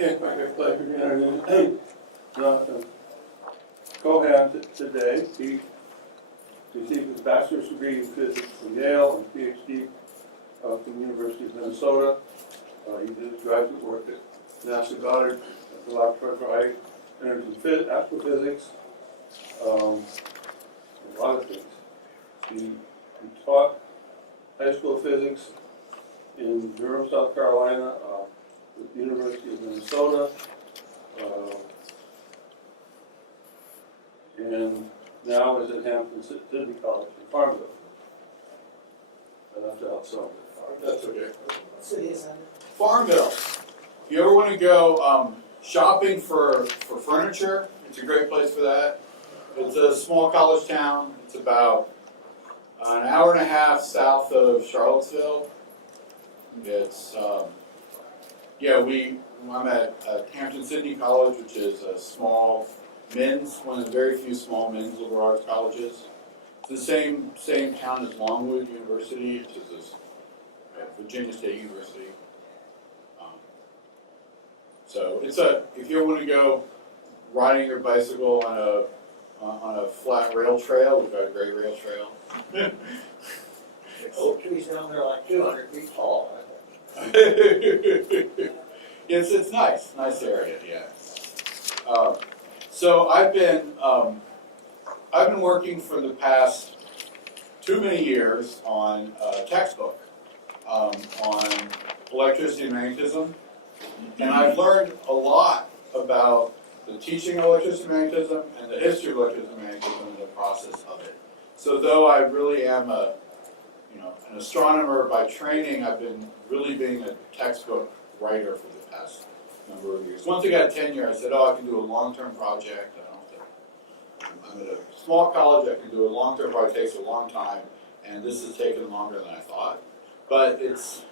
It's my great pleasure to introduce Jonathan Keohane today. He received his bachelor's degree in physics from Yale and PhD from the University of Minnesota. He did his graduate work at NASA Goddard at the Laboratory for High Energy Astrophysics, a lot of things. He taught high school physics in Durham, South Carolina, with the University of Minnesota, and now is at Hampden-Sydney College in Farmville. I left out some of it. That's okay. What city is that? Farmville. If you ever want to go shopping for furniture, it's a great place for that. It's a small college town. It's about an hour and a half south of Charlottesville. It's I'm at Hampden-Sydney College, which is a small one of the very few small men's liberal arts colleges. It's the same town as Longwood University, which is Virginia State University. So if you want to go riding your bicycle on a flat rail trail, we've got a great rail trail. Oak trees down there like 200 feet tall. It's nice area, yeah. So I've been working for the past too many years on a textbook on electricity and magnetism, and I've learned a lot about the teaching of electricity and magnetism and the history of electricity and magnetism and the process of it. So though I really am an astronomer by training, I've been really being a textbook writer for the past number of years. Once I got tenure, I said, I can do a long-term project. I'm at a small college, I can do a long-term project, it takes a long time, and this has taken longer than I thought. But it's...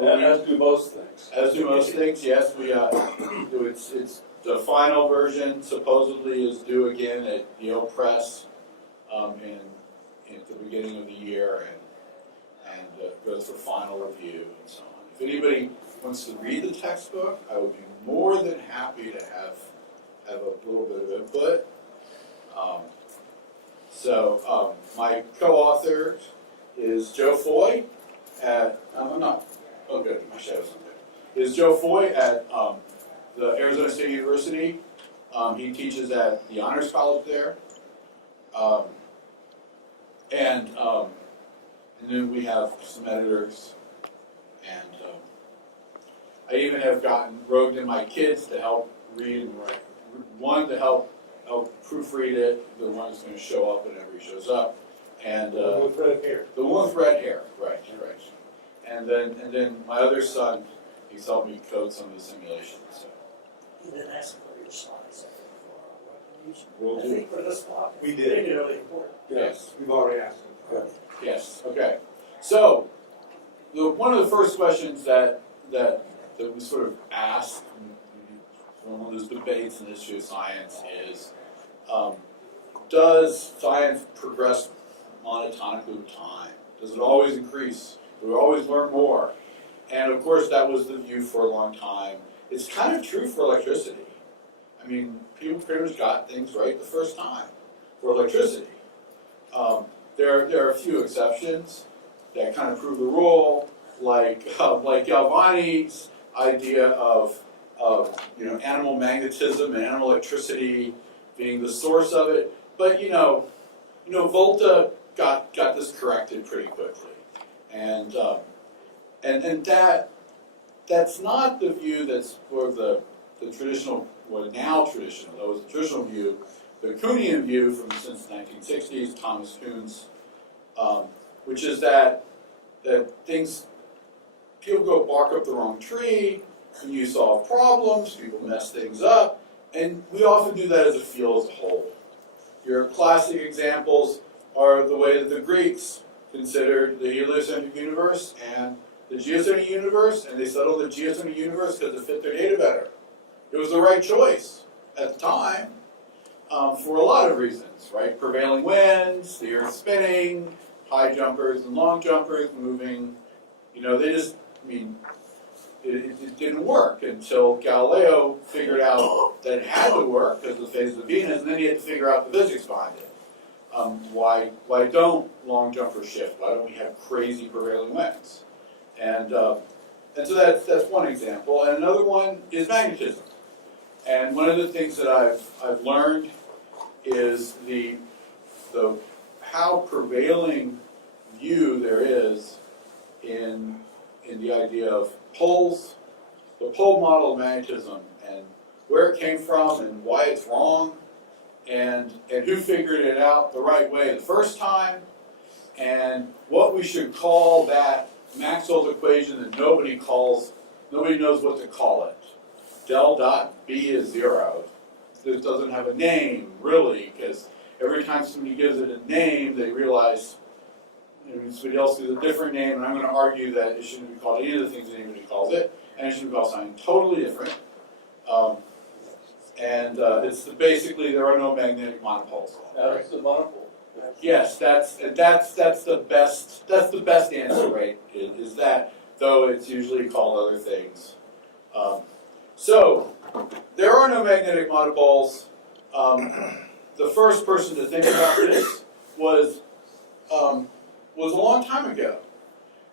As do most things. As do most things, yes. It's the final version supposedly is due again at Yale Press at the beginning of the year, and goes for final review and so on. If anybody wants to read the textbook, I would be more than happy to have a little bit of input. My co-author is Joe Foy at my shadow's not there. Is Joe Foy at the Arizona State University. He teaches at the Honors College there. And then we have some editors, and I even have gotten roped in my kids to help read and write. One to help proofread it, the one that's going to show up whenever he shows up, and The one with red hair. the one with red hair, right. And then my other son, he's helped me code some of the simulations. So. He didn't ask for your slides for recognition. We'll I do. think for this block, We it's did. really important. Yes. We've already asked them. Yes. Okay. So, one of the first questions that we sort of ask from one of those debates in the history of science is, does science progress monotonically with time? Does it always increase? Do we always learn more? And of course, that was the view for a long time. It's kind of true for electricity. I mean, people pretty much got things right the first time for electricity. There are a few exceptions that kind of prove the rule, like Galvani's idea of animal magnetism and animal electricity being the source of it. But Volta got this corrected pretty quickly, and that's not the view that's sort of the traditional, well now traditional. That was the traditional view. The Kuhnian view since the 1960s, Thomas Kuhn's, which is that people go bark up the wrong tree, and you solve problems, people mess things up, and we often do that as a field as a whole. Your classic examples are the way that the Greeks considered the heliocentric universe and the geocentric universe, and they settled the geocentric universe because it fit their data better. It was the right choice at the time. For a lot of reasons, right? Prevailing winds, the Earth spinning, high jumpers and long jumpers moving. They it didn't work until Galileo figured out that it had to work because of the phases of Venus, and then he had to figure out the physics behind it. Why don't long jumpers shift? Why don't we have crazy prevailing winds? And so that's one example. And another one is magnetism. And one of the things that I've learned is the how prevailing view there is in the idea of poles, the pole model of magnetism, and where it came from and why it's wrong, and who figured it out the right way the first time, and what we should call that Maxwell's equation that nobody knows what to call it. Del dot B is 0. This doesn't have a name, really, because every time somebody gives it a name, they realize somebody else gives a different name, and I'm going to argue that it shouldn't be called any of the things that anybody calls it, and it should be called something totally different. It's basically there are no magnetic monopoles. That's the monopole. Yes, that's the best answer, right? Is that, though it's usually called other things. So there are no magnetic monopoles. The first person to think about this was a long time ago.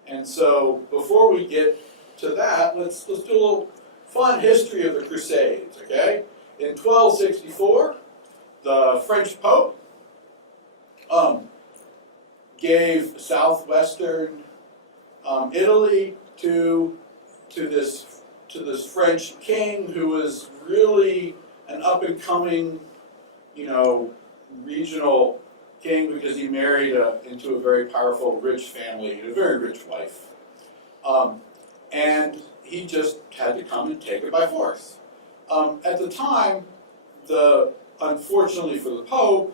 And so before we get to that, let's do a little fun history of the Crusades, okay? In 1264, the French Pope gave southwestern Italy to this French king who was really an up-and-coming, regional king because he married into a very powerful, rich family, a very rich wife. And he just had to come and take it by force. At the time, unfortunately for the Pope,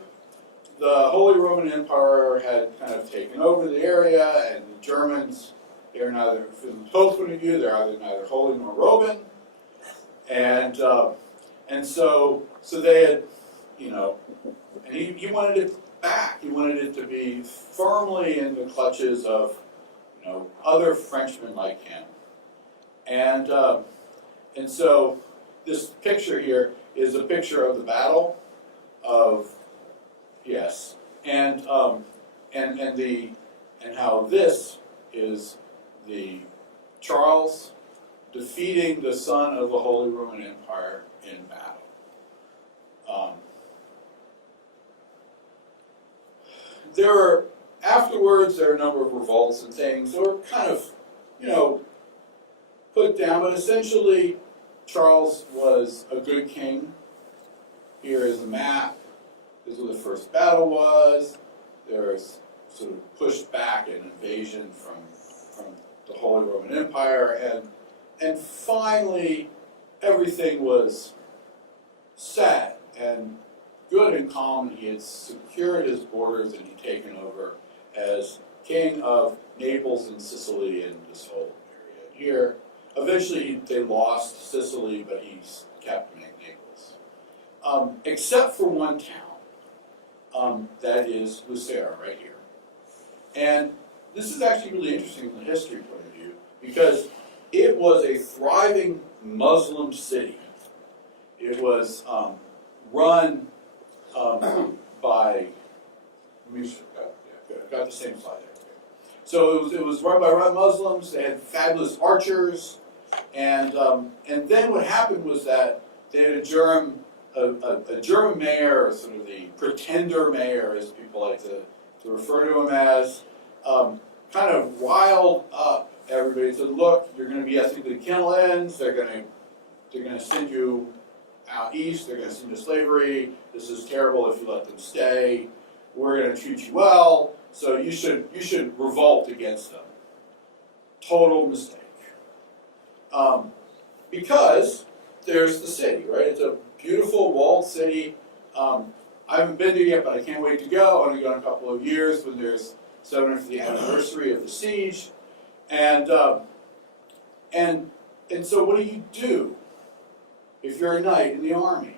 the Holy Roman Empire had kind of taken over the area, and the Germans, they're neither, from the Pope's point of view, they're neither holy nor Roman. And so they had, and he wanted it back. He wanted it to be firmly in the clutches of, other Frenchmen like him. And so this picture here is a picture of the battle of, yes, and how this is the Charles defeating the son of the Holy Roman Empire in battle. Afterwards, there are a number of revolts and things that were kind of, put down, but essentially, Charles was a good king. Here is a map. This is where the first battle was. There was sort of pushed back an invasion from the Holy Roman Empire, and finally, everything was set and good and calm, and he had secured his borders and he'd taken over as king of Naples and Sicily and this whole area here. Eventually, they lost Sicily, but he kept Naples. Except for one town, that is Lucera, right here. And this is actually really interesting from the history point of view, because it was a thriving Muslim city. It was run by, got the same slide there. So it was run by Muslims. They had fabulous archers, and then what happened was that they had a German mayor, or sort of the pretender mayor, as people like to refer to him as, kind of riled up everybody. Said, "Look, you're going to be ethnically cleansed. They're going to send you out east. They're going to send you to slavery. This is terrible if you let them stay. We're going to treat you well. So you should revolt against them." Total mistake. Because there's the city, right? It's a beautiful walled city. I haven't been there yet, but I can't wait to go. I'm going to go in a couple of years when there's 750th anniversary of the siege. And so what do if you're a knight in the army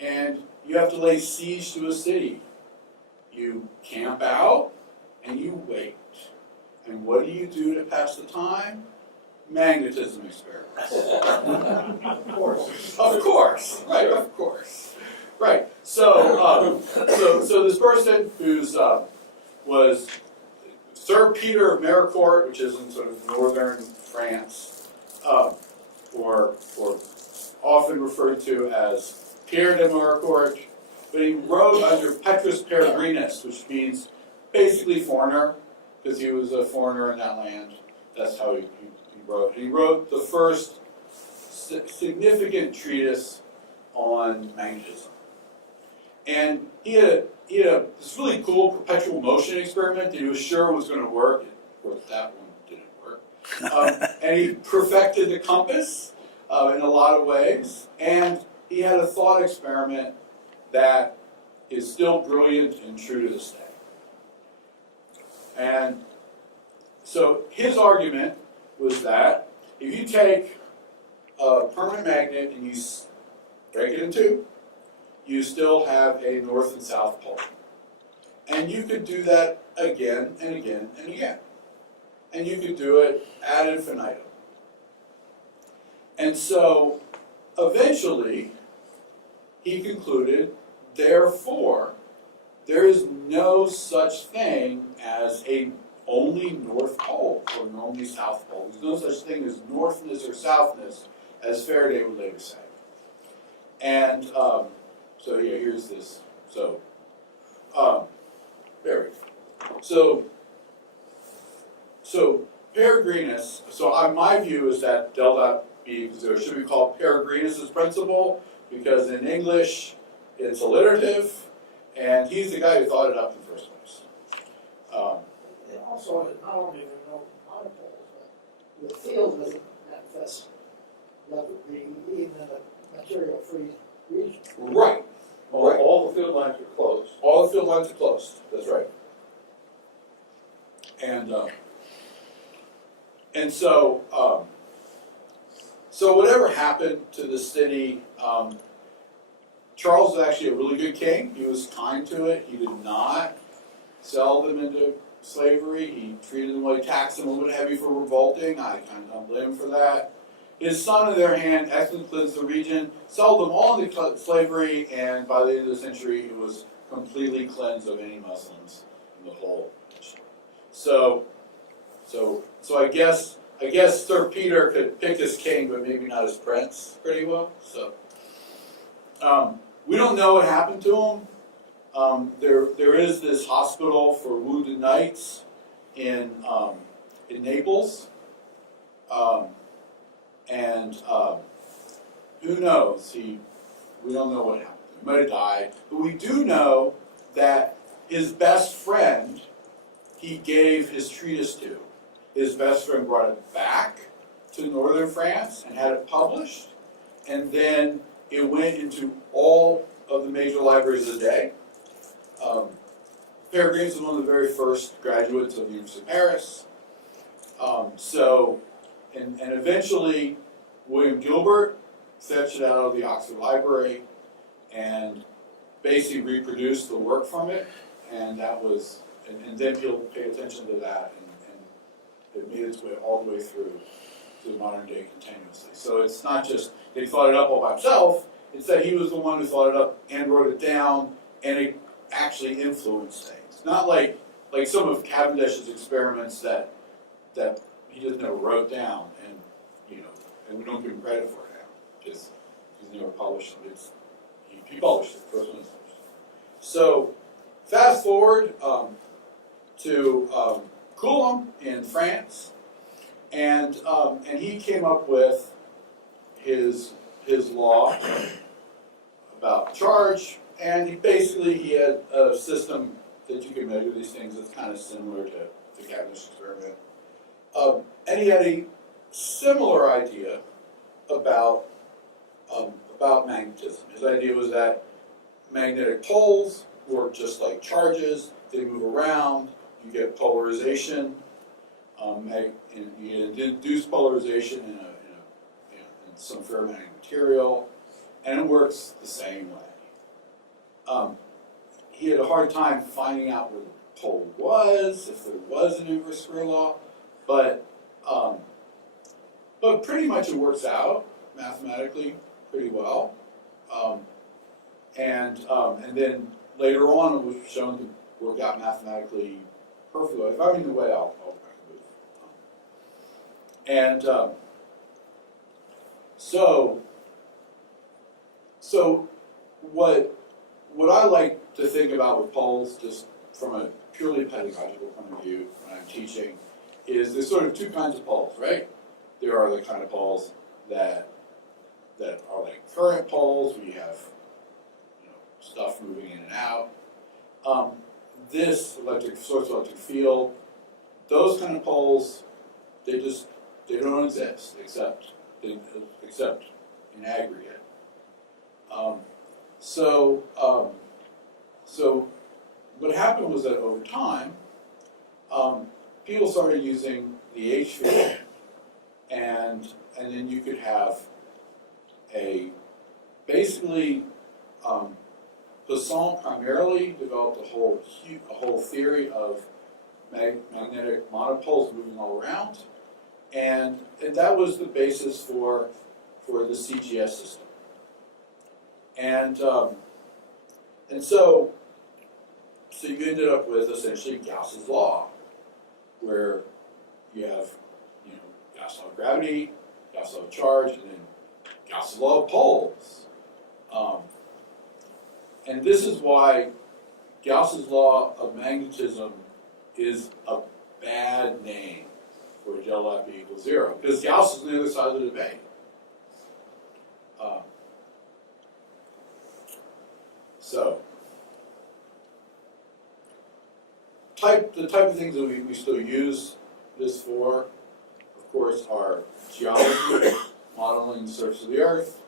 and you have to lay siege to a city? You camp out and you wait. And what do you do to pass the time? magnetism experiments. Of course. Of course, right, of course. Right, so this person who's, was Sir Peter of Mericourt, which is in sort of northern France, or often referred to as Pierre de Mericourt, but he wrote under Petrus Peregrinus, which means basically foreigner, because he was a foreigner in that land. That's how he wrote. He wrote the first significant treatise on magnetism. And he had this really cool perpetual motion experiment that he was sure was going to work. Of course, that one didn't work. And he perfected the compass in a lot of ways. And he had a thought experiment that is still brilliant and true to this day. And so his argument was that if you take a permanent magnet and you break it in two, you still have a north and south pole. And you could do that again and again and again. And you could do it ad infinitum. And so eventually he concluded, therefore, there is no such thing as a only north pole or an only south pole. There's no such thing as northness or southness, as Faraday would later say. And so yeah, here's this. So, very. So Peregrinus. So my view is that del dot B should be called Peregrinus' principle, because in English it's alliterative, and he's the guy who thought it up in the first place. It also is not only the no monopoles, but the field doesn't manifest that would be even in a material-free region. Right. All the field lines are closed. All the field lines are closed. That's right. And so whatever happened to the city, Charles was actually a really good king. He was kind to it. He did not sell them into slavery. He treated them like, taxed them a little bit heavy for revolting. I kind of don't blame him for that. His son, on the other hand, excellently cleansed the region, sold them all into slavery, and by the end of the century, it was completely cleansed of any Muslims in the whole nation. So I guess Sir Peter could pick his king, but maybe not his prince pretty well. So we don't know what happened to him. There is this hospital for wounded knights in Naples. And who knows? We don't know what happened. He might have died. But we do know that his best friend, he gave his treatise to. His best friend brought it back to northern France and had it published. And then it went into all of the major libraries of the day. Peregrinus was one of the very first graduates of the University of Paris. And eventually, William Gilbert fetched it out of the Oxford Library and basically reproduced the work from it, and that was, and then people paid attention to that, and it made its way all the way through to the modern day continuously. So it's not just they thought it up all by himself; it's that he was the one who thought it up and wrote it down, and it actually influenced things. Not like some of Cavendish's experiments that he just never wrote down, and we don't give him credit for it now, because he's never published them. He published it, first one is published. So fast forward to Coulomb in France, and he came up with his law about charge, and he had a system that you can measure these things that's kind of similar to the Cavendish experiment. And he had a similar idea about magnetism. His idea was that magnetic poles work just like charges. They move around. You get polarization. And you induce polarization in some ferromagnetic material, and it works the same way. He had a hard time finding out where the pole was, if there was an inverse square law. But But pretty much it works out mathematically pretty well. And then later on it was shown to work out mathematically perfectly. If I'm in the way, I'll move. And so what I like to think about with poles, just from a purely pedagogical point of view when I'm teaching, is there's sort of two kinds of poles, right? There are the kind of poles that are like current poles, where you have stuff moving in and out. This source electric field, those kind of poles, they don't exist except in aggregate. So what happened was that over time, people started using the H field, and then you could have basically Poisson primarily developed a whole theory of magnetic monopoles moving all around, and that was the basis for the CGS system. And so you ended up with essentially Gauss's law, where you have Gauss's law of gravity, Gauss's law of charge, and then Gauss's law of poles. And this is why Gauss's law of magnetism is a bad name for del P equals 0, because Gauss is on the other side of the debate. The type of things that we still use this for, of course, are geology, modeling the surface of the Earth.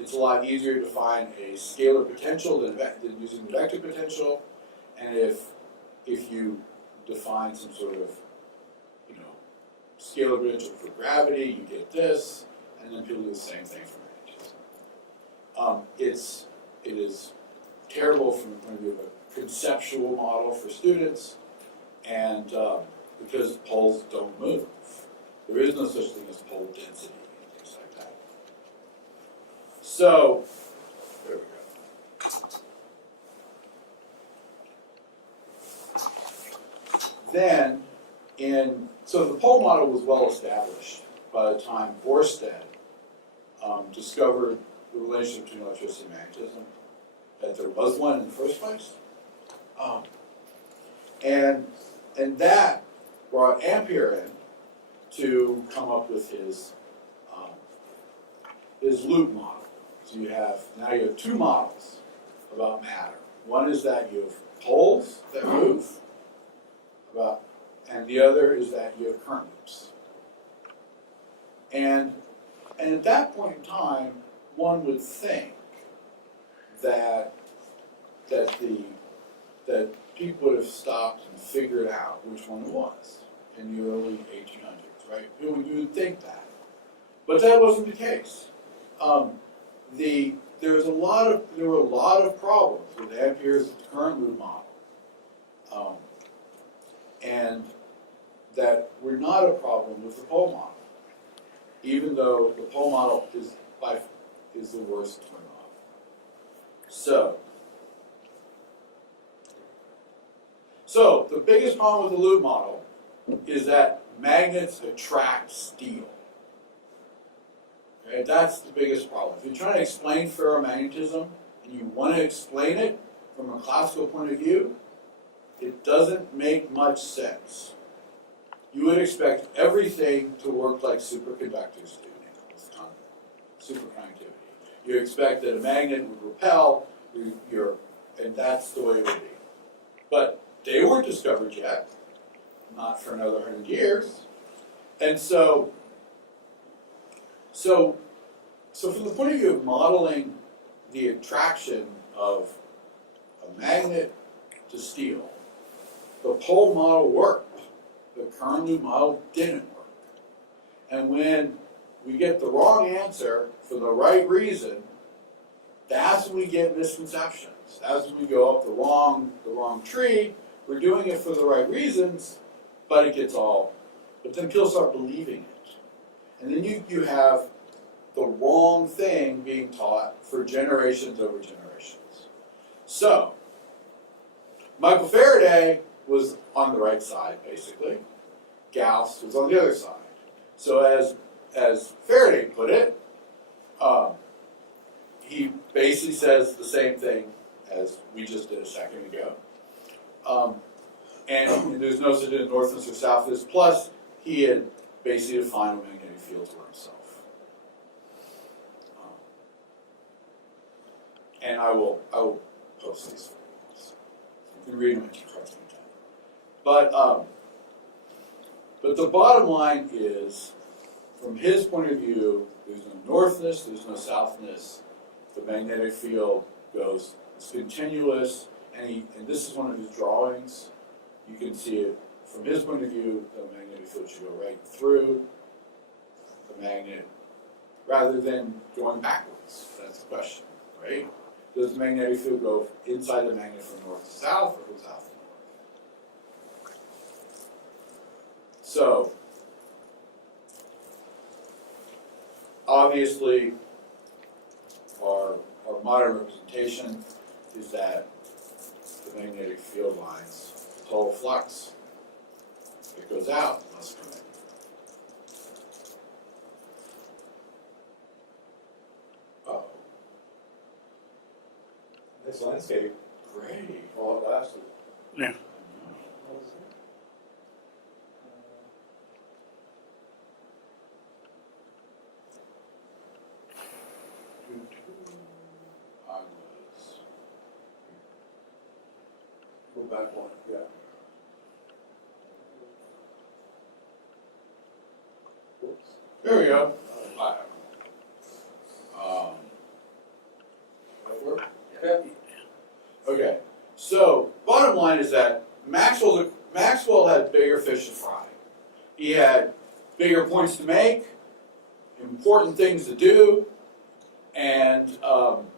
It's a lot easier to find a scalar potential than using the vector potential, and if you define some sort of scalar potential for gravity, you get this, and then people do the same thing for magnetism. It is terrible from the point of view of a conceptual model for students, and because poles don't move. There is no such thing as pole density and things like that. So, there we go. So the pole model was well established by the time Ørsted discovered the relationship between electricity and magnetism, that there was one in the first place. And that brought Ampere in to come up with his loop model. So now you have two models about matter. One is that you have poles that move, and the other is that you have current loops. And at that point in time, one would think that people would have stopped and figured out which one it was in the early 1800s, right? You would think that. But that wasn't the case. There were a lot of problems with Ampere's current loop model, and that were not a problem with the pole model, even though the pole model is the worst turn off. So the biggest problem with the loop model is that magnets attract steel. Okay, that's the biggest problem. If you're trying to explain ferromagnetism and you want to explain it from a classical point of view, it doesn't make much sense. You would expect everything to work like superconductors do now with superconductivity. You expect that a magnet would repel, and that's the way it would be. But they weren't discovered yet, not for another 100 years. And so from the point of view of modeling the attraction of a magnet to steel, the pole model worked. The current loop model didn't work. And when we get the wrong answer for the right reason, that's when we get misconceptions. That's when we go up the wrong tree. We're doing it for the right reasons, but then people start believing it. And then you have the wrong thing being taught for generations over generations. So, Michael Faraday was on the right side, basically. Gauss was on the other side. So as Faraday put it, he basically says the same thing as we just did a second ago. And there's no such thing as northness or southness. Plus, he had basically defined what magnetic fields were himself. And I will post these for you. So you can read them at your heart's content. But the bottom line is, from his point of view, there's no northness, there's no southness. The magnetic field goes, it's continuous, and this is one of his drawings. You can see it from his point of view, the magnetic field should go right through the magnet rather than going backwards. That's the question, right? Does the magnetic field go inside the magnet from north to south or from south to north? So, obviously, our modern representation is that the magnetic field lines, total flux, it goes out, must come in. Uh-oh. Nice landscape. Great. While it lasted. Yeah. I was. Go back one, yeah. Whoops. There we go. That work? Okay, so bottom line is that Maxwell had bigger fish to fry. He had bigger points to make, important things to do, and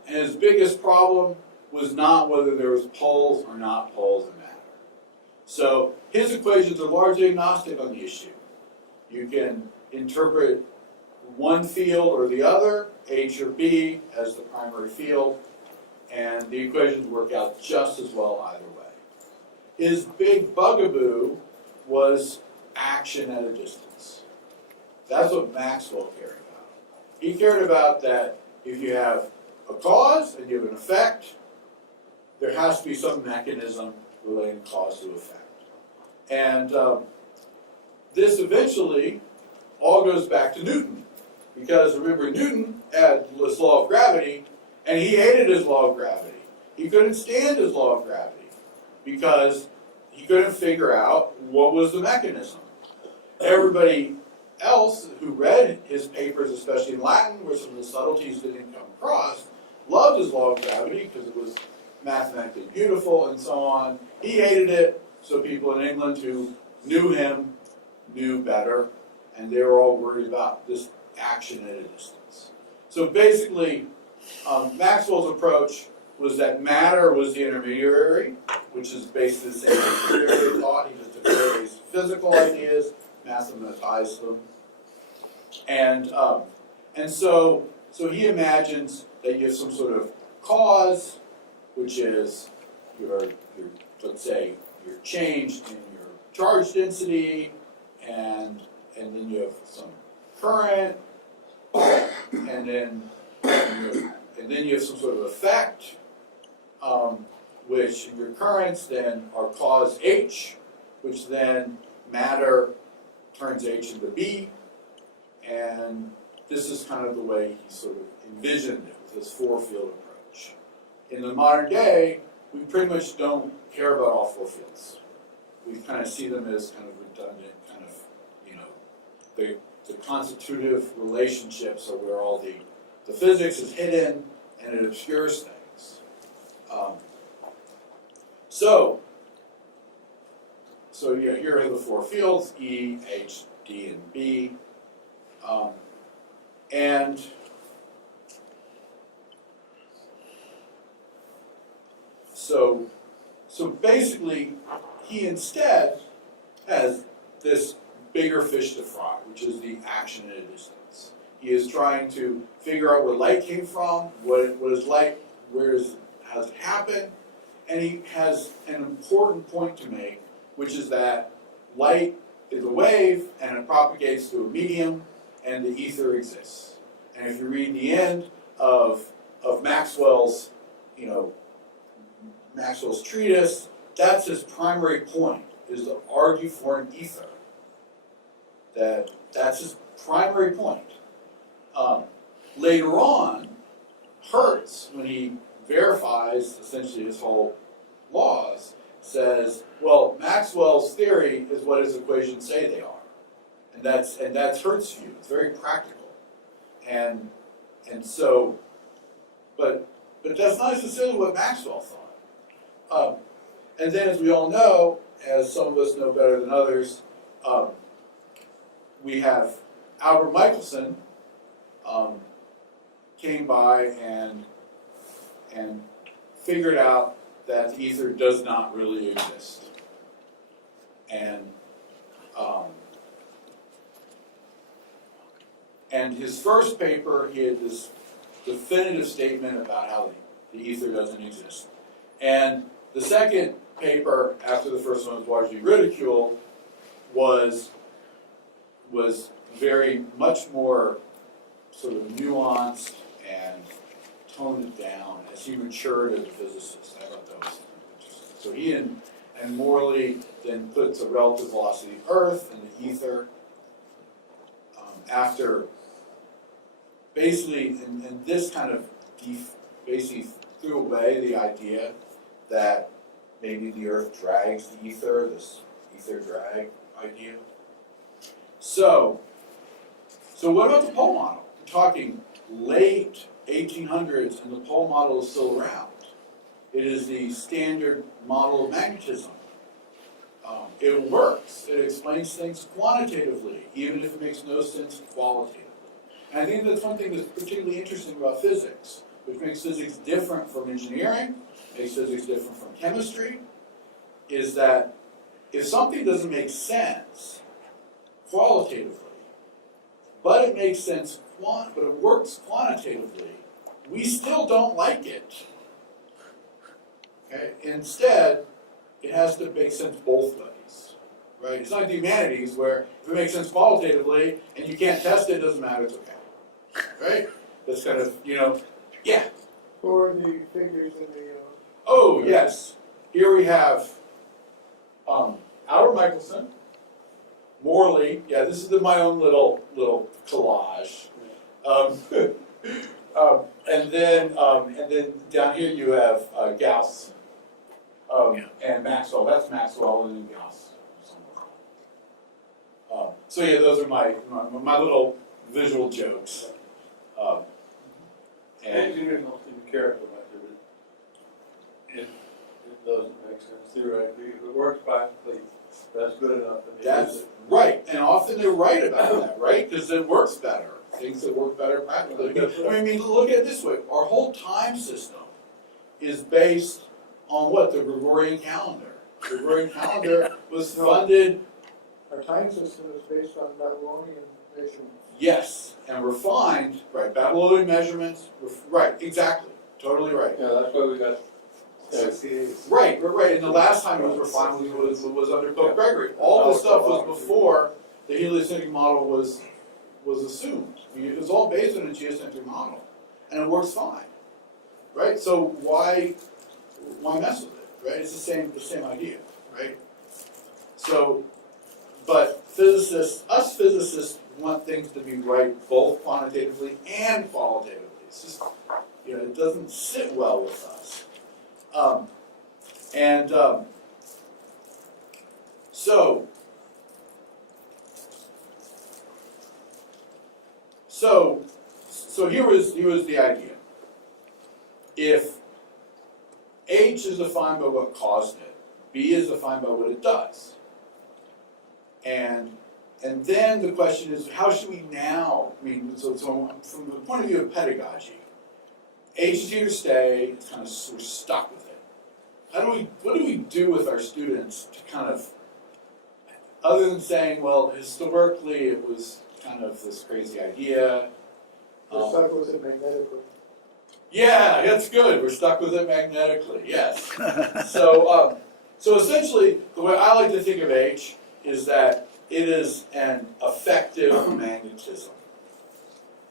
his biggest problem was not whether there was poles or not poles in matter. So his equations are largely agnostic on the issue. You can interpret one field or the other, H or B, as the primary field, and the equations work out just as well either way. His big bugaboo was action at a distance. That's what Maxwell cared about. He cared about that if you have a cause and you have an effect, there has to be some mechanism relating cause to effect. And this eventually all goes back to Newton. Because remember, Newton had this law of gravity, and he hated his law of gravity. He couldn't stand his law of gravity because he couldn't figure out what was the mechanism. Everybody else who read his papers, especially in Latin, where some of the subtleties didn't come across, loved his law of gravity because it was mathematically beautiful and so on. He hated it, so people in England who knew him knew better, and they were all worried about this action at a distance. So basically, Maxwell's approach was that matter was the intermediary, which is basically the same as Faraday thought. He just took Faraday's physical ideas, mathematized them, and so he imagines that you have some sort of cause, which is your let's say your change in your charge density, and then you have some current, and then you have some sort of effect, which your currents then are cause H, which then matter turns H into B, and this is kind of the way he sort of envisioned it with this four-field approach. In the modern day, we pretty much don't care about all four fields. We kind of see them as kind of redundant, kind of, the constitutive relationships are where all the physics is hidden and it obscures things. So yeah, here are the four fields, E, H, D, and B. And so basically, he instead has this bigger fish to fry, which is the action at a distance. He is trying to figure out where light came from, what is light, has it happened, and he has an important point to make, which is that light is a wave and it propagates through a medium, and the ether exists. And if you read the end of Maxwell's, Maxwell's treatise, that's his primary point, is to argue for an ether. That's his primary point. Later on, Hertz, when he verifies essentially his whole laws, says, well, Maxwell's theory is what his equations say they are. And that's Hertz's view. It's very practical. And so, but that's not necessarily what Maxwell thought. And then, as we all know, as some of us know better than others, we have Albert Michelson came by and figured out that the ether does not really exist. And his first paper, he had this definitive statement about how the ether doesn't exist. And the second paper, after the first one was largely ridiculed, was very much more sort of nuanced and toned it down as he matured as a physicist. I thought that was interesting. So he and Morley then puts a relative velocity of Earth and the ether after basically, and this kind of basically threw away the idea that maybe the Earth drags the ether, this ether drag idea. So what about the pole model? We're talking late 1800s, and the pole model is still around. It is the standard model of magnetism. It works. It explains things quantitatively, even if it makes no sense qualitatively. And I think that's one thing that's particularly interesting about physics, which makes physics different from engineering, makes physics different from chemistry, is that if something doesn't make sense qualitatively, but it makes sense, but it works quantitatively, we still don't like it. Okay? Instead, it has to make sense both ways. Right? It's not the humanities where if it makes sense qualitatively and you can't test it, it doesn't matter, it's okay. Right? That's kind of, yeah. Who are the figures in the? Oh, yes. Here we have Albert Michelson, Morley. Yeah, this is my own little collage. And then down here you have Gauss and Maxwell. That's Maxwell and then Gauss. So yeah, those are my little visual jokes. And Engineers don't seem to care so much if it doesn't make sense theoretically. If it works practically, that's good enough. that's right, and often they're right about that, right? Because it works better. Things that work better practically. I mean, look at it this way: our whole time system is based on what? The Gregorian calendar. The Gregorian calendar was funded. Our time system is based on Babylonian measurements. Yes, and refined, right, Babylonian measurements, right, exactly, totally right. Yeah, that's why we got LCAs. Right, and the last time it was refined was under Pope Gregory. All this stuff was before the heliocentric model was assumed. I mean, it was all based on a geocentric model, and it works fine, right? So why mess with it, right? It's the same idea, right? So, but us physicists want things to be right both quantitatively and qualitatively. It's just, it doesn't sit well with us. So here was the idea. If H is defined by what caused it, B is defined by what it does. And then the question is, how should we now, so from the point of view of pedagogy, H is here to stay, it's kind of, we're stuck with it. What do we do with our students to kind of other than saying, well, historically it was kind of this crazy idea. We're stuck with it magnetically. Yeah, that's good. We're stuck with it magnetically. Yes. So, so essentially, the way I like to think of H is that it is an effective magnetism,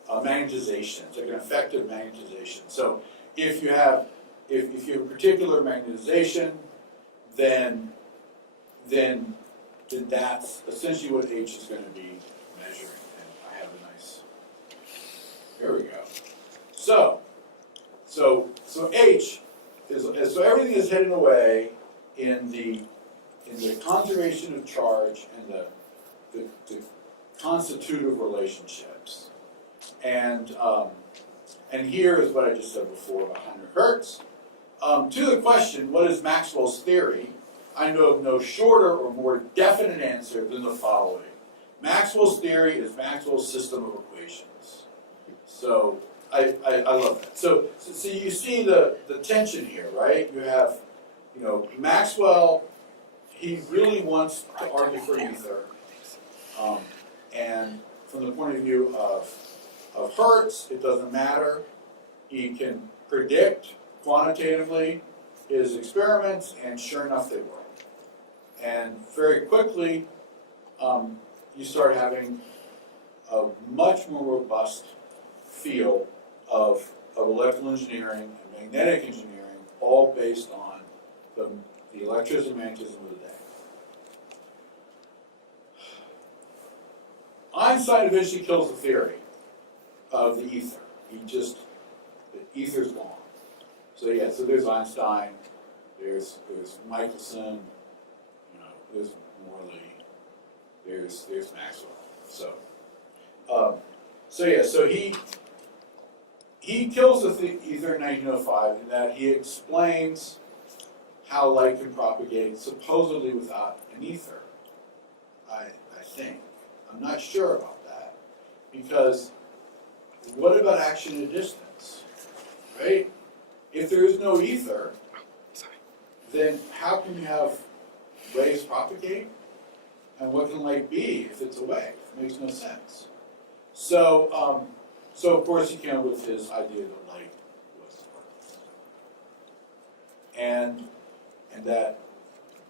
a magnetization. It's like an effective magnetization. So, if you have a particular magnetization, then that's essentially what H is going to be measuring. And I have a nice. Here we go. So H is so everything is heading away in the conservation of charge and the constitutive relationships. And here is what I just said before about 100 hertz. To the question, what is Maxwell's theory? I know of no shorter or more definite answer than the following. Maxwell's theory is Maxwell's system of equations. So I love that. So you see the tension here, right? You have, Maxwell, he really wants to argue for ether. And from the point of view of Hertz, it doesn't matter. He can predict quantitatively his experiments, and sure enough, they work. And very quickly, you start having a much more robust field of electrical engineering and magnetic engineering, all based on the electricity and magnetism of the day. Einstein eventually kills the theory of the ether. The ether's gone. So there's Einstein, there's Michelson, there's Morley, there's Maxwell. So he kills the ether in 1905 in that he explains how light can propagate supposedly without an ether. I think. I'm not sure about that. Because what about action at a distance? Right? If there is no ether, then how can you have waves propagate? And what can light be if it's a wave? It makes no sense. So of course he came up with his idea that light was the particle. And that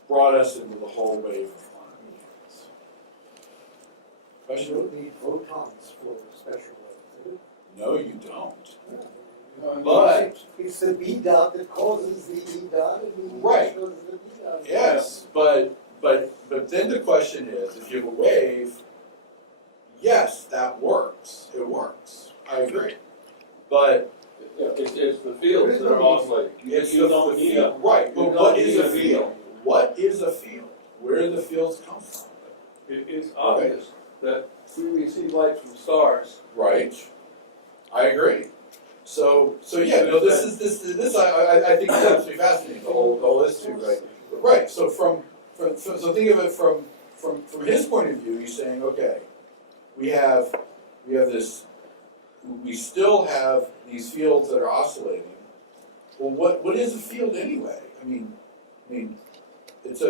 brought us into the whole wave of quantum mechanics. You Question? don't need photons for special waves. No, you don't. No, But It's the B dot that causes the E dot, and the E Right. causes the B dot. yes, but then the question is, if you have a wave, yes, that works. It works. I agree. But Yeah, it's the fields that are oscillating. it's You don't need a. right. But you what don't is need a a field? field. What is a field? Where do the fields come from? It's obvious that we receive light from stars. Right. I agree. So yeah, this I think is absolutely fascinating. The whole history, right? Right. So so think of it from his point of view. He's saying, okay, we still have these fields that are oscillating. Well, what is a field anyway? I mean, it's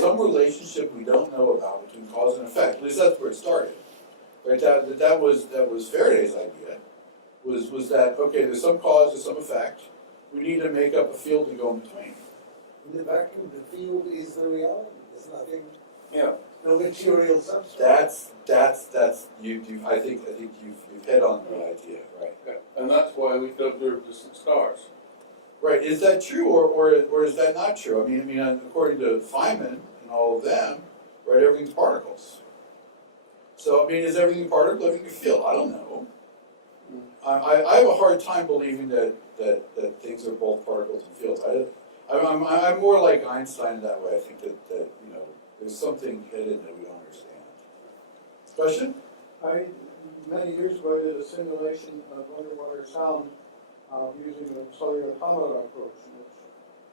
some relationship we don't know about between cause and effect. At least that's where it started. Right? That was Faraday's idea. Was that okay? There's some cause, there's some effect. We need to make up a field to go in between. In the vacuum, the field is the reality. There's nothing, Yeah. no material substrate. That's you. I think you've hit on the idea, right? And that's why we can observe distant stars. Right. Is that true, or is that not true? I mean, according to Feynman and all of them, right? Everything's particles. So I mean, is everything a particle? Everything a field? I don't know. I have a hard time believing that things are both particles and fields. I'm more like Einstein in that way. I think that there's something hidden that we don't understand. Question? Many years ago, I did a simulation of underwater sound using the cellular automata approach, in which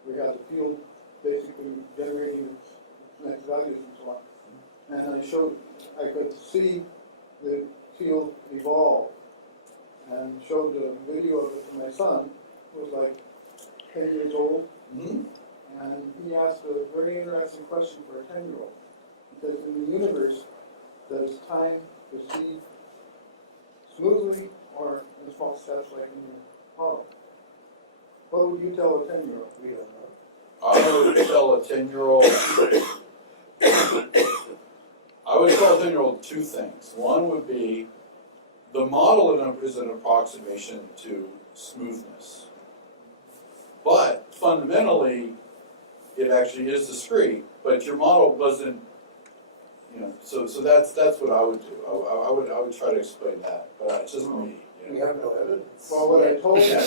we had the field basically generating its next values and so on. And I could see the field evolve, and showed the video of it to my son, who was like 10 years old, Mm-hmm. and he asked a very interesting question for a 10-year-old. Because in the universe, does time proceed smoothly or in small steps like in your model? What would you tell a 10-year-old? We don't know. I would tell a 10-year-old, two things. One would be the model is an approximation to smoothness. But fundamentally, it actually is discrete, but your model doesn't, so that's what I would do. I would try to explain that, but it's just me. We have no evidence. Well, what I told you,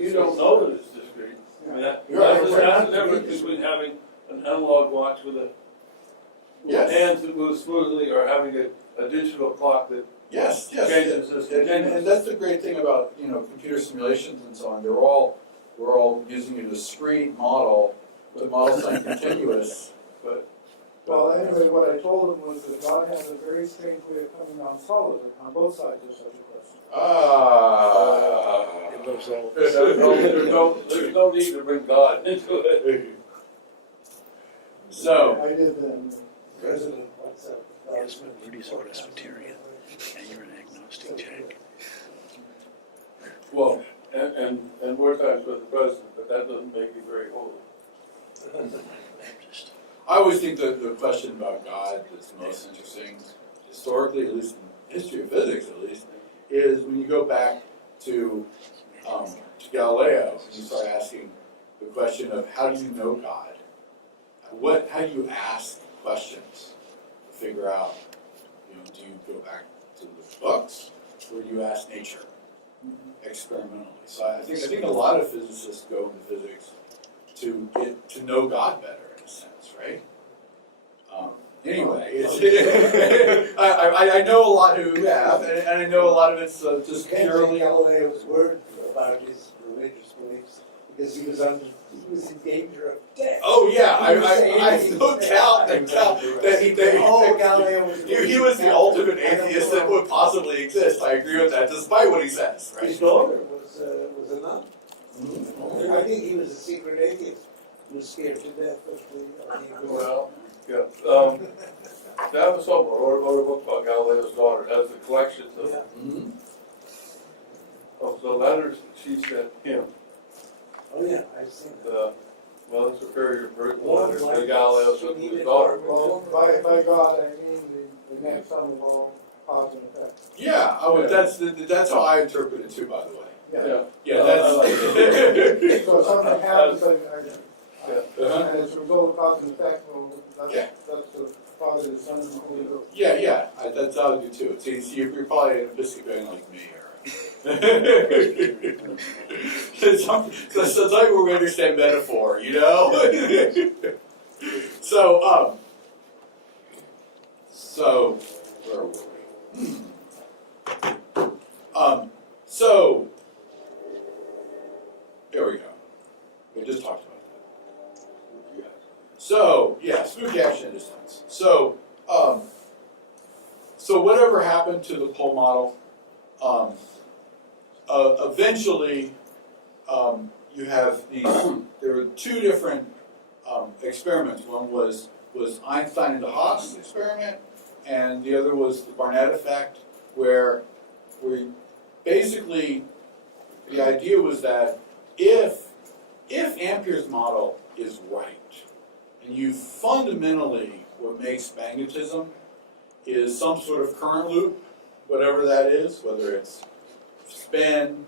You don't know that it's discrete. I mean, that's the difference between having an analog watch with Yes. hands that move smoothly or having a digital clock that Yes, changes yes, as and that's the great thing about computer simulations and so on. We're all using a discrete model. The model's not continuous, but well, anyway, what I told him was that God has a very strange way of coming down solid on both sides of such a question. there's no need to bring God into it. So I did then. President wants a. Yes, but Rudy's a Presbyterian, and you're an agnostic, Jack. Well, and we're times with the president, but that doesn't make you very holy. Baptist. I always think that the question about God that's most interesting, historically, at least in history of physics at least, is when you go back to Galileo and you start asking the question of how do you know God? How do you ask questions to figure out, do you go back to the books or do you ask nature experimentally? So I think a lot of physicists go into physics to get to know God better in a sense, right? Anyway, I know a lot who have, and I know a lot of it's just purely. Galileo's word about his religious beliefs because he was in danger of death. Oh yeah, I no doubt that Galileo was. he was the ultimate atheist that would possibly exist. I agree with that, despite what he says. Right? His daughter was a nun. I think he was a secret atheist. He was scared to death of the. Well, yeah. That was something. I wrote a book about Galileo's daughter. It has the collections Mm-hmm. of the letters that she sent him. Oh yeah, I've seen that. Mother Superior written One letters like to Galileo she sent to his needed daughter. Well, by God, I mean the next sum of all cause and effect. Yeah, that's how I interpret it too. By the way. Yeah, I that's. like it. So something happens, Uh-huh. and as a result of cause and effect, well, Yeah. that's the Father, the Son, and the Holy Ghost. Yeah, that's how I do too. See, you're probably an Episcopalian like me, or so it's like we understand metaphor, So, where were we? So, there we go. We just talked about that. So, yeah, spooky action at distance. So whatever happened to the pole model, eventually, you have these, there were two different experiments. One was Einstein and de Haas experiment, and the other was the Barnett effect, where basically the idea was that if Ampere's model is right, and you fundamentally, what makes magnetism is some sort of current loop, whatever that is, whether it's spin,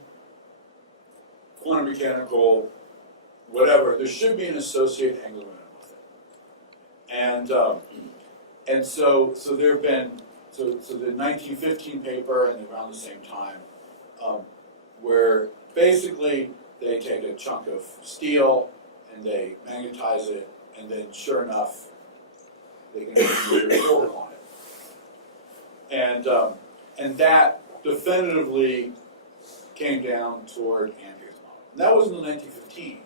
quantum mechanical, whatever, there should be an associated angular momentum with it. And so there have been, so the 1915 paper and around the same time, where basically they take a chunk of steel and they magnetize it, and then sure enough, they can measure forward on it. And that definitively came down toward Ampere's model. And that was in 1915.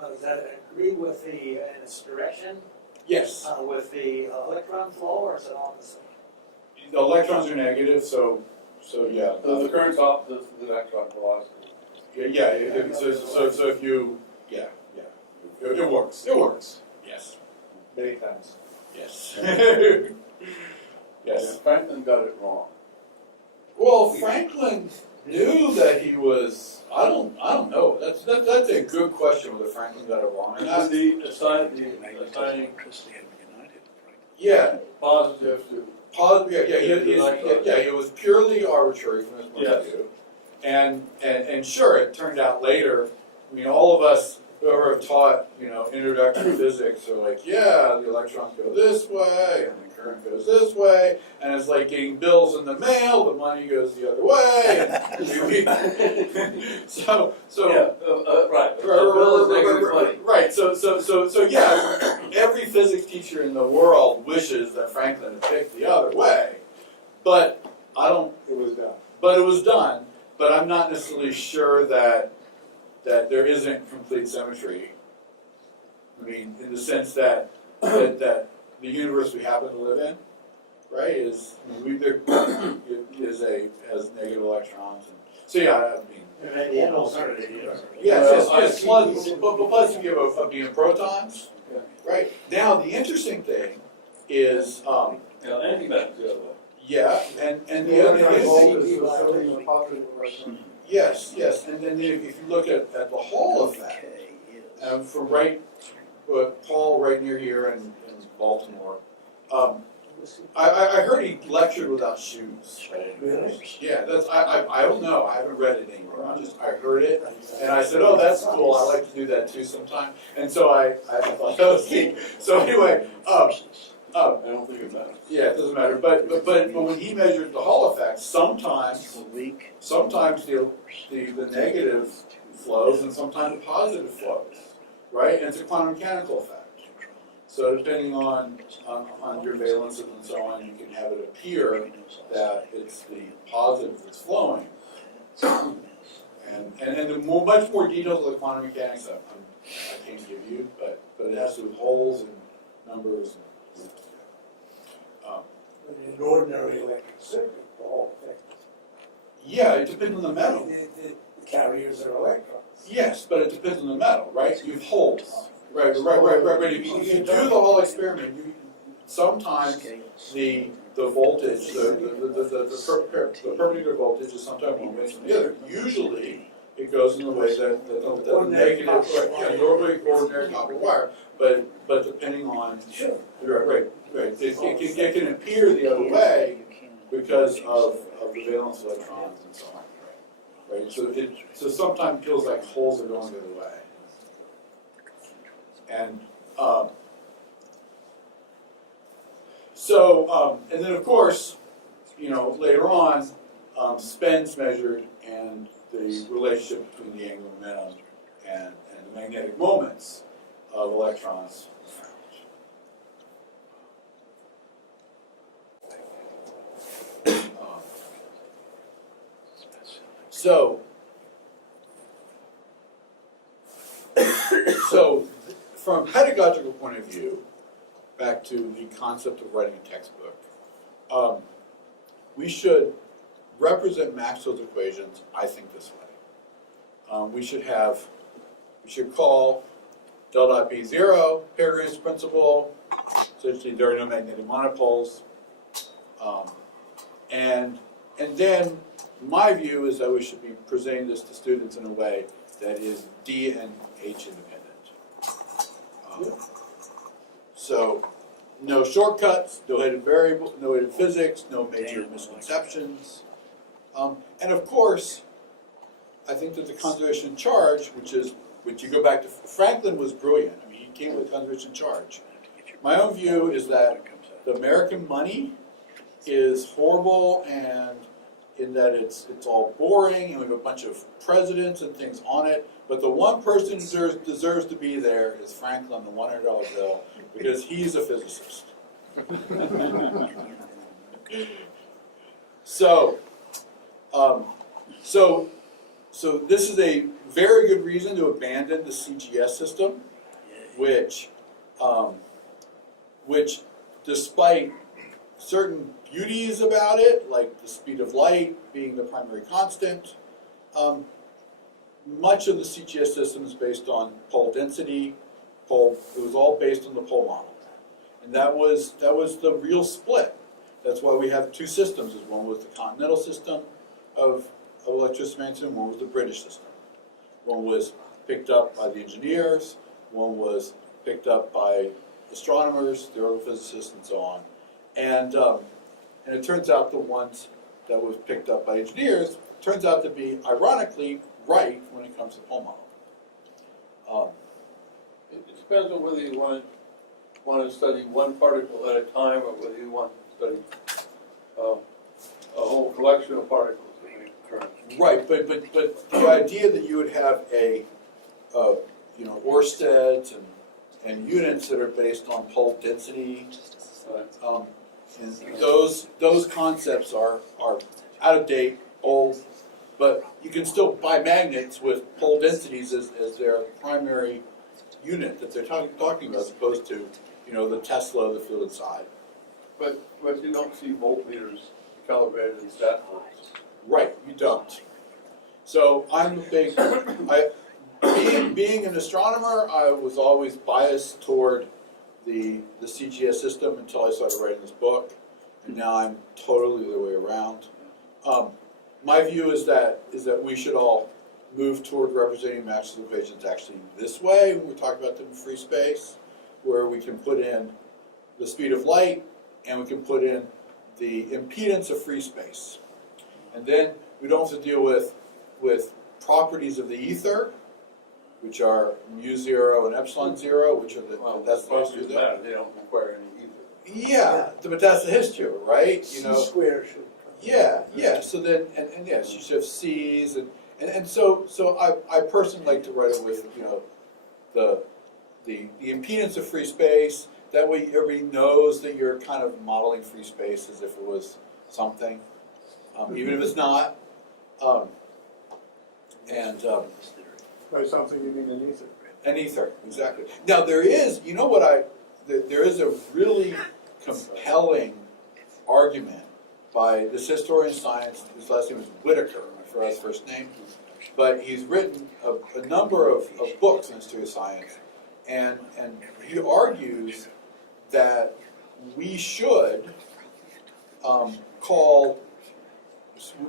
Does that agree with in its direction? Yes, With the electron flow, or is it all the same? the electrons are negative, so yeah. So the current's opposite of the electron velocity. So if you, it works, yes. Many times. Yes. Yeah, Yes. Franklin got it wrong. Well, Franklin knew that he was, I don't know, that's a good question whether Franklin got it wrong or not. The assigning Electricity had been united. Yeah, positive to, it was purely arbitrary from his point of Yes. view. And sure, it turned out later, I mean, all of us who ever have taught, introductory physics are like, yeah, the electrons go this way, and the current goes this way, and it's like getting bills in the mail, the money goes the other way. So, right, the bill is negative money. Right, so yeah, every physics teacher in the world wishes that Franklin had picked the other way, but It was done. but it was done, but I'm not necessarily sure that there isn't complete symmetry. I mean, in the sense that the universe we happen to live in, right, has negative electrons, and so yeah, I mean, And at the end, alternative universe. yes, Well, yes, plus you give a beam of protons, Yeah. right? Now the interesting thing is, Anything back to the other way. yeah, and the other electron voltage thing is serving a positive electron. yes, and then if you look at the Hall effect, from Paul right near here in Baltimore, I heard he lectured without shoes. Really? Yeah, I don't know, I haven't read it anywhere, I heard it, and I said, oh, that's cool, I like to do that too sometime, and so I thought that was neat. So anyway, I don't think it matters. yeah, it doesn't matter, but when he measured the Hall effect, sometimes the negative flows and sometimes the positive flows, right? And it's a quantum mechanical effect. So depending on your valences and so on, you can have it appear that it's the positive that's flowing. And the much more details of the quantum mechanics I can't give you, but it has to do with holes and numbers. But in an ordinary electric circuit, the whole thing, Yeah, it depends on the metal. the carriers are electrons. Yes, but it depends on the metal, right? You have holes. Right. If you do the whole experiment, sometimes the voltage, the perpendicular voltage is sometimes one way from the other. Usually, it goes in the way that the negative, normally ordinary copper wire, but depending on, Sure. right, it can appear the other way because of the valence electrons and so on, right? So sometimes it feels like holes are going the other way. And and then of course, later on, spin's measured and the relationship between the angular momentum and the magnetic moments of electrons. So from a pedagogical point of view, back to the concept of writing a textbook, we should represent Maxwell's equations, I think, this way. We should call del dot B 0, Peregrinus principle, essentially there are no magnetic monopoles. And then my view is that we should be presenting this to students in a way that is D and H independent. So no shortcuts, no hidden variable, no hidden physics, no major misconceptions. And of course, I think that the conservation charge, which you go back to, Franklin was brilliant. I mean, he came with conservation charge. My own view is that the American money is horrible, and in that it's all boring, and we have a bunch of presidents and things on it. But the one person who deserves to be there is Franklin, the $100 bill, because he's a physicist. So this is a very good reason to abandon the CGS system, which despite certain beauties about it, like the speed of light being the primary constant, much of the CGS system is based on pole density. It was all based on the pole model. And that was the real split. That's why we have two systems. One was the continental system of electricity magnetism, one was the British system. One was picked up by the engineers, one was picked up by astronomers, theoretical physicists, and so on. And it turns out the ones that was picked up by engineers turns out to be, ironically, right when it comes to pole model. It depends on whether you want to study one particle at a time, or whether you want to study a whole collection of particles in a current. Right, but the idea that you would have Orsteds and units that are based on pole density, and those concepts are out of date, old, but you can still buy magnets with pole densities as their primary unit that they're talking about, as opposed to, the Tesla, the field inside. But you don't see voltmeters calibrated in stat volts. Right, you don't. So I'm a big, being an astronomer, I was always biased toward the CGS system until I started writing this book, and now I'm totally the other way around. My view is that we should all move toward representing Maxwell equations actually this way when we talk about them in free space, where we can put in the speed of light and we can put in the impedance of free space. And then we don't have to deal with properties of the ether, which are mu0 and epsilon0, which are that's the history of that. They don't require any ether. Yeah, but that's the history of it, right? C square should. Yeah. So then, and yes, you should have C's, and so I personally like to write it with the impedance of free space. That way, everybody knows that you're kind of modeling free space as if it was something, even if it's not. By something you mean an ether. An ether, exactly. Now there is, there is a really compelling argument by this historian of science. His last name is Whitaker. I forgot his first name, but he's written a number of books in history of science, and he argues that we should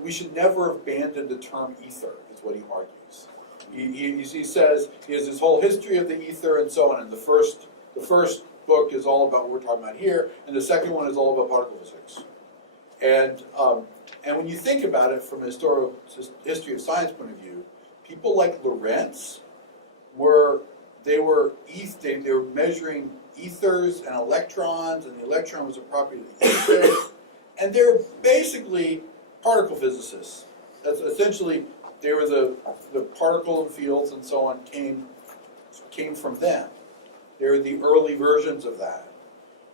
we should never abandon the term ether. Is what he argues. He says he has this whole history of the ether and so on. And the first book is all about what we're talking about here, and the second one is all about particle physics. And when you think about it from a history of science point of view, people like Lorentz were measuring ethers and electrons, and the electron was a property of the ether, and they're basically particle physicists. That's essentially. They were the particle fields and so on came from them. They were the early versions of that.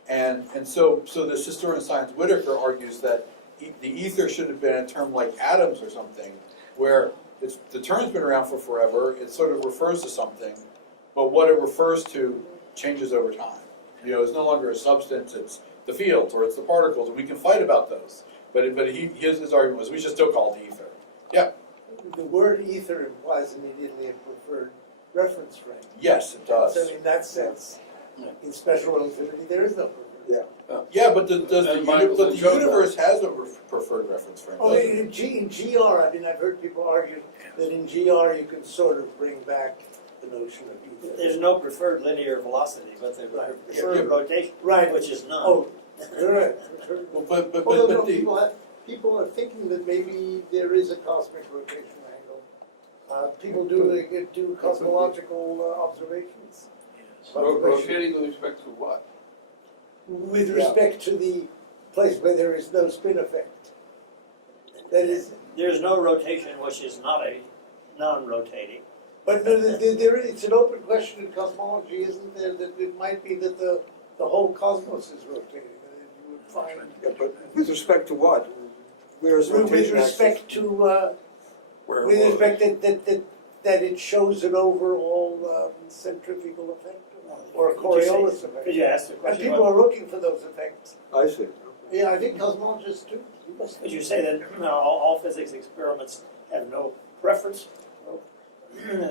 And so this historian of science, Whitaker, argues that the ether should have been a term like atoms or something, where the term's been around for forever, it sort of refers to something, but what it refers to changes over time. It's no longer a substance, it's the fields or it's the particles, and we can fight about those. But his argument was we should still call it the ether. Yeah. The word ether implies immediately a preferred reference frame. Yes, it does. So in that sense, in special relativity, there is no preferred. Yeah, but the Michelson showed universe has a preferred reference frame. Oh, doesn't it? in GR, I've heard people argue that in GR you can sort of bring back the notion of ether. There's no preferred linear velocity, but there's preferred rotation, Right. which is none. Oh, right. Well, but Although no, the, people are thinking that maybe there is a cosmic rotation angle. People do cosmological observations. Rotating with respect to what? With respect to the place where there is no spin effect. That is, There's no rotation which is not a non-rotating. but it's an open question in cosmology, isn't there? That it might be that the whole cosmos is rotating. And you would find. Yeah, but with respect to what? Where is With rotation respect to that it shows an overall centrifugal effect or a Coriolis effect. Could you ask the And question? people are looking for those effects. I see. Yeah, I think cosmologists do. Could you say that all physics experiments have no preference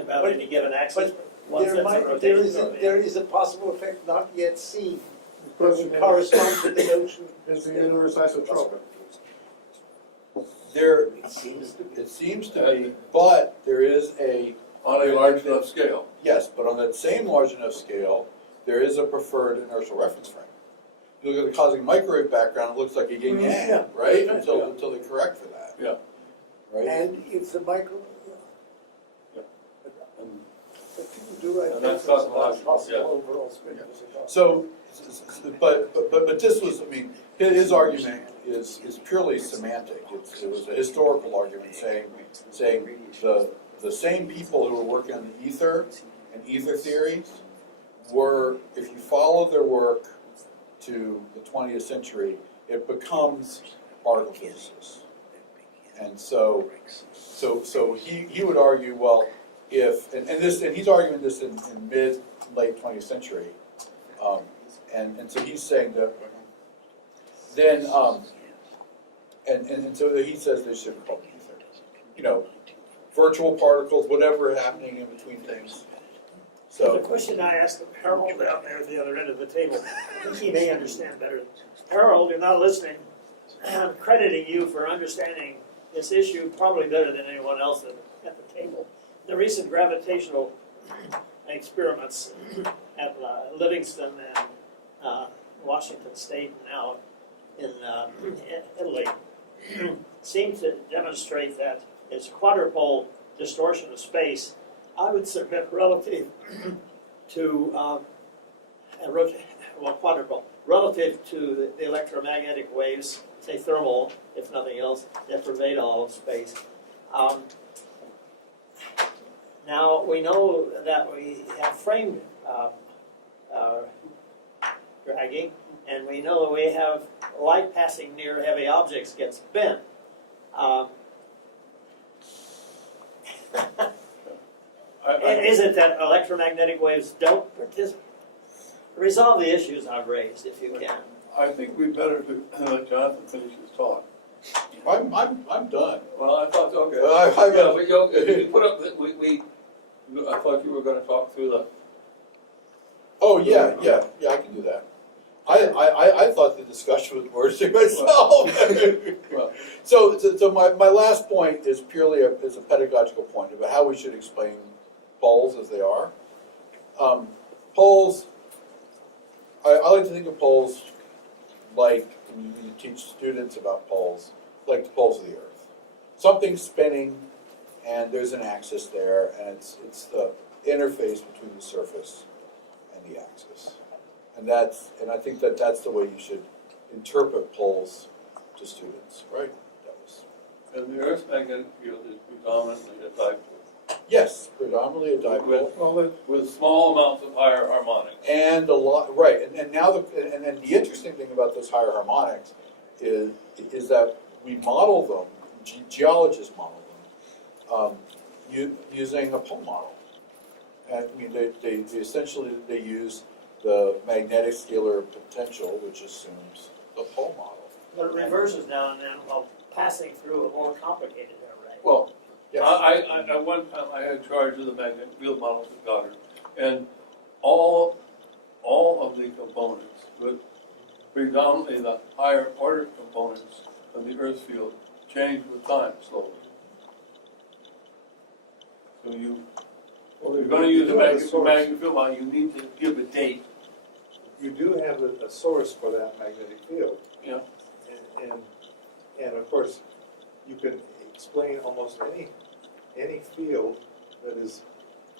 about any given axis? One sense of rotation. There is a possible effect not yet seen question correspond to the notion. is the inverse isotropic. There, it seems to be, but there is On a large enough scale. yes, but on that same large enough scale, there is a preferred inertial reference frame. You look at the cosmic microwave background, it looks like a yin yang, Yeah. right? Yeah. Until they correct for that, Yeah. right? And if the micro, And but people do right. And that's there, cosmological, possible yeah. overall spin. So, but this was, I mean, his argument is purely semantic. It was a historical argument saying the same people who were working on the ether and ether theories were, if you follow their work to the 20th century, it becomes particle physicists. And so he would argue, well, if, and he's arguing this in late 20th century, and so he's saying that then, and so he says they should be called ether. You know, virtual particles, whatever happening in between things. So the So, question I asked Harold down there at the other end of the table, I think he may understand better. Harold, you're not listening. I'm crediting you for understanding this issue probably better than anyone else at the table. The recent gravitational experiments at Livingston and Washington State, now in Italy, seem to demonstrate that it's quadrupole distortion of space. I would submit relative to quadrupole, relative to the electromagnetic waves, say thermal, if nothing else, that pervade all of space. Now, we know that we have frame dragging, and we know that we have light passing near heavy objects gets bent. Is it that electromagnetic waves don't resolve the issues I've raised, if you can? I think we better let Jonathan finish his talk. I'm done. Well, I thought, okay. I- Yeah, but you put up, I thought you were gonna talk through the, Oh, yeah, I can do that. I thought the discussion was worse than myself. well, So my last point is purely a pedagogical point about how we should explain poles as they are. Poles, I like to think of poles like, when you teach students about poles, like the poles of the Earth. Something's spinning, and there's an axis there, and it's the interface between the surface and the axis. And I think that's the way you should interpret poles to students, right? and the Earth's magnetic field is predominantly a dipole. Yes, predominantly a dipole. With small amounts of higher harmonics. And a lot, right, and now and then the interesting thing about those higher harmonics is that we model them, geologists model them, using a pole model. And I mean, they essentially use the magnetic scalar potential, which assumes the pole model. But it reverses now and then while passing through a more complicated array. Well, Yes. I one time I had charge of the magnetic field models at Goddard, and all of the components, but predominantly the higher order components of the Earth field, change with time slowly. So you're going to use a magnetic field model, you need to give a date. You do have a source for that magnetic field. Yeah. And of course, you can explain almost any field that is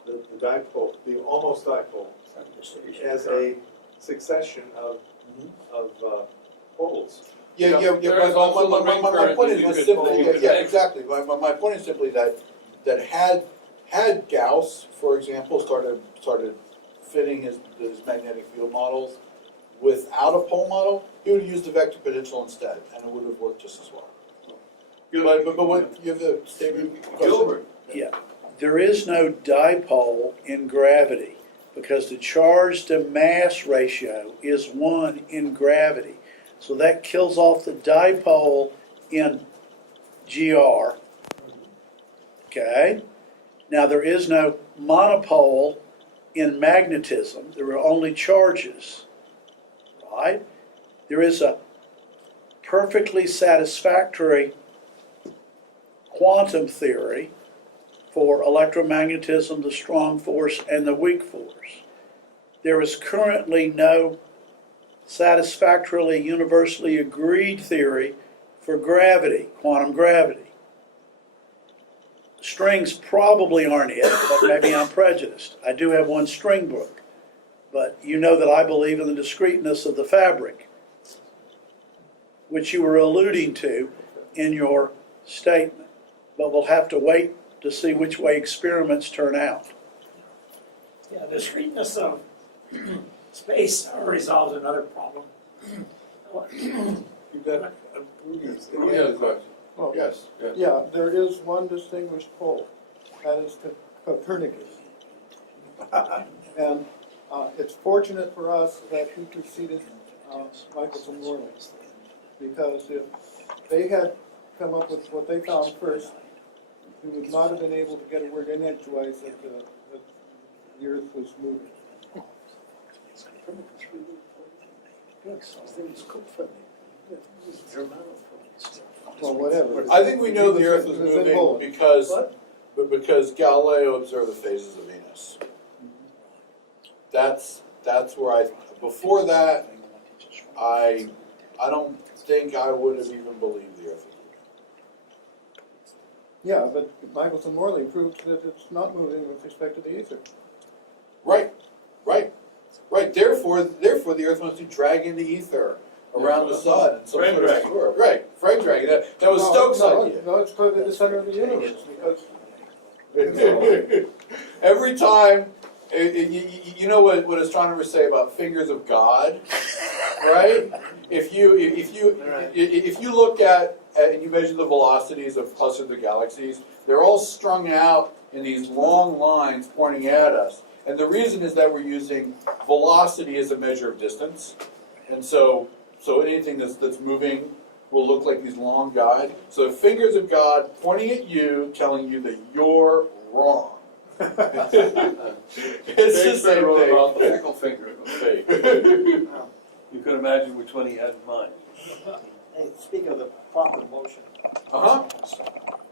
the dipole, the almost dipole, as a succession of poles. Yeah, There's but also the my ring point current that is you could simply, follow. yeah, exactly, my point is simply that had Gauss, for example, started fitting his magnetic field models without a pole model, he would have used the vector potential instead, and it would have worked just as well. But what, you have the statement? Gilbert. There is no dipole in gravity because the charge to mass ratio is 1 in gravity. So that kills off the dipole in GR. Okay? Now there is no monopole in magnetism. There are only charges. right? There is a perfectly satisfactory quantum theory for electromagnetism, the strong force, and the weak force. There is currently no satisfactorily universally agreed theory for gravity, quantum gravity. Strings probably aren't it, but maybe I'm prejudiced. I do have one string book, but you know that I believe in the discreteness of the fabric, which you were alluding to in your statement. But we'll have to wait to see which way experiments turn out. Yeah, the discreteness of space resolves another problem. You've got, Rudy's. Rudy has a question. Well, Yes. yeah, there is one distinguished pole, that is Copernicus. And it's fortunate for us that he preceded Michelson Morley, because if they had come up with what they found first, we would not have been able to get a word in edgewise that the Earth was moving. Well, whatever. I think we know the Earth was It was moving involved. because Galileo observed the phases of Venus. That's where before that, I don't think I would have even believed the Earth was moving. Yeah, but Michelson Morley proved that it's not moving with respect to the Aether. Right. Therefore, the Earth must be dragging the ether around the sun in some Frame sort of dragging. swirl. Right, frame dragging. That was Stokes' idea. No, it's totally the center of the universe, because Every time, you know what astronomers say about fingers of God, right? If you look at and you measure the velocities of clusters of galaxies, they're all strung out in these long lines pointing at us. And the reason is that we're using velocity as a measure of distance, and so anything that's moving will look like these long guides. So the fingers of God pointing at you, telling you that you're wrong. It's the same wrote thing. about the fickle finger of fate. You can imagine which one he had in mind. Hey, speaking of the proper motion, Uh-huh.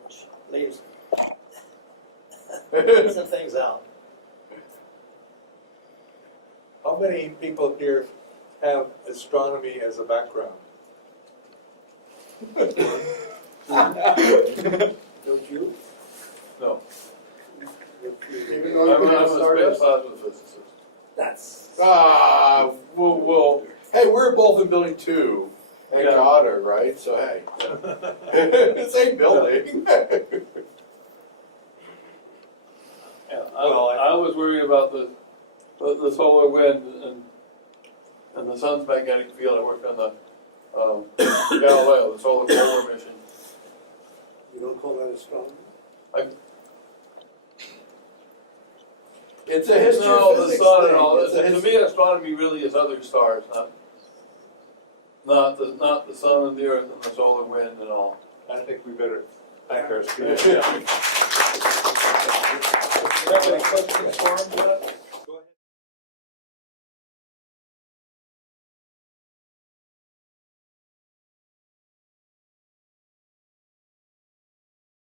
which leaves some things out. How many people here have astronomy as a background? Don't you? No. even though I'm you a could start space positive physicist. That's. Hey, we're both in building 2 at Yeah. Goddard, right? So hey, same building. Yeah, Well, I was worried about the solar wind and the sun's magnetic field. I worked on the Galileo, the solar polar mission. You don't call that astronomy? It's a history No, of the physics sun thing. and all. It's a To history- me, astronomy really is other stars, not the sun and the earth and the solar wind and all. I think we better thank our speakers. You have any questions for him yet?